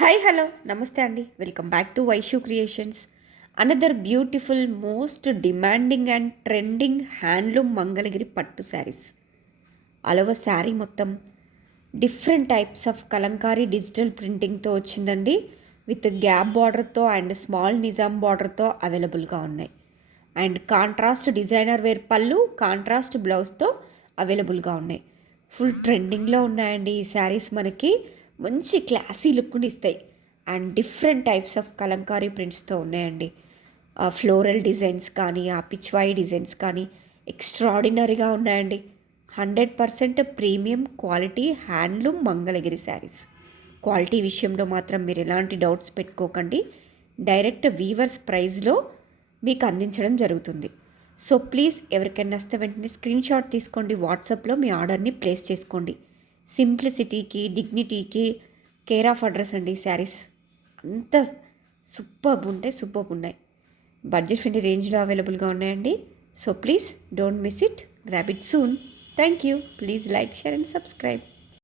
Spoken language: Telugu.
హాయ్ హలో నమస్తే అండి. Welcome back to Vaishu creations. Another beautiful most demanding and trending handloom Mangalagiri పట్టు శారీస్. అలవ శారీ మొత్తం different types of Kalamkari digital ప్రింటింగ్తో వచ్చిందండి. విత్ గ్యాప్ బార్డర్తో అండ్ స్మాల్ నిజాం బార్డర్తో అవైలబుల్గా ఉన్నాయి. అండ్ కాంట్రాస్ట్ డిజైనర్ వేర్ పళ్ళు, కాంట్రాస్ట్ బ్లౌజ్తో అవైలబుల్గా ఉన్నాయి. ఫుల్ ట్రెండింగ్లో ఉన్నాయండి ఈ శారీస్. మనకి మంచి క్లాసీ లుక్ని ఇస్తాయి and different types of Kalamkari ప్రింట్స్తో ఉన్నాయండి. ఫ్లోరల్ డిజైన్స్ కానీ, ఆ పిచ్వాయి డిజైన్స్ కానీ ఎక్స్ట్రాడినరీగా ఉన్నాయండి. 100% premium quality handloom Mangalagiri saris. Quality విషయంలో మాత్రం మీరు ఎలాంటి డౌట్స్ పెట్టుకోకండి. డైరెక్ట్ వీవర్స్ ప్రైస్లో మీకు అందించడం జరుగుతుంది. సో ప్లీజ్ ఎవరికైనా వస్తే వెంటనే స్క్రీన్ షాట్ తీసుకోండి. వాట్సాప్లో మీ ఆర్డర్ని ప్లేస్ చేసుకోండి. సింప్లిసిటీకి, డిగ్నిటీకి కేర్ ఆఫ్ అడ్రస్ అండి శారీస్. అంత సూపర్బ్ ఉన్నాయి. బడ్జెట్ ఫ్రెండ్లీ రేంజ్లో అవైలబుల్గా ఉన్నాయండి. So please don't miss it. Grab it soon. Thank you. Please like, share and subscribe.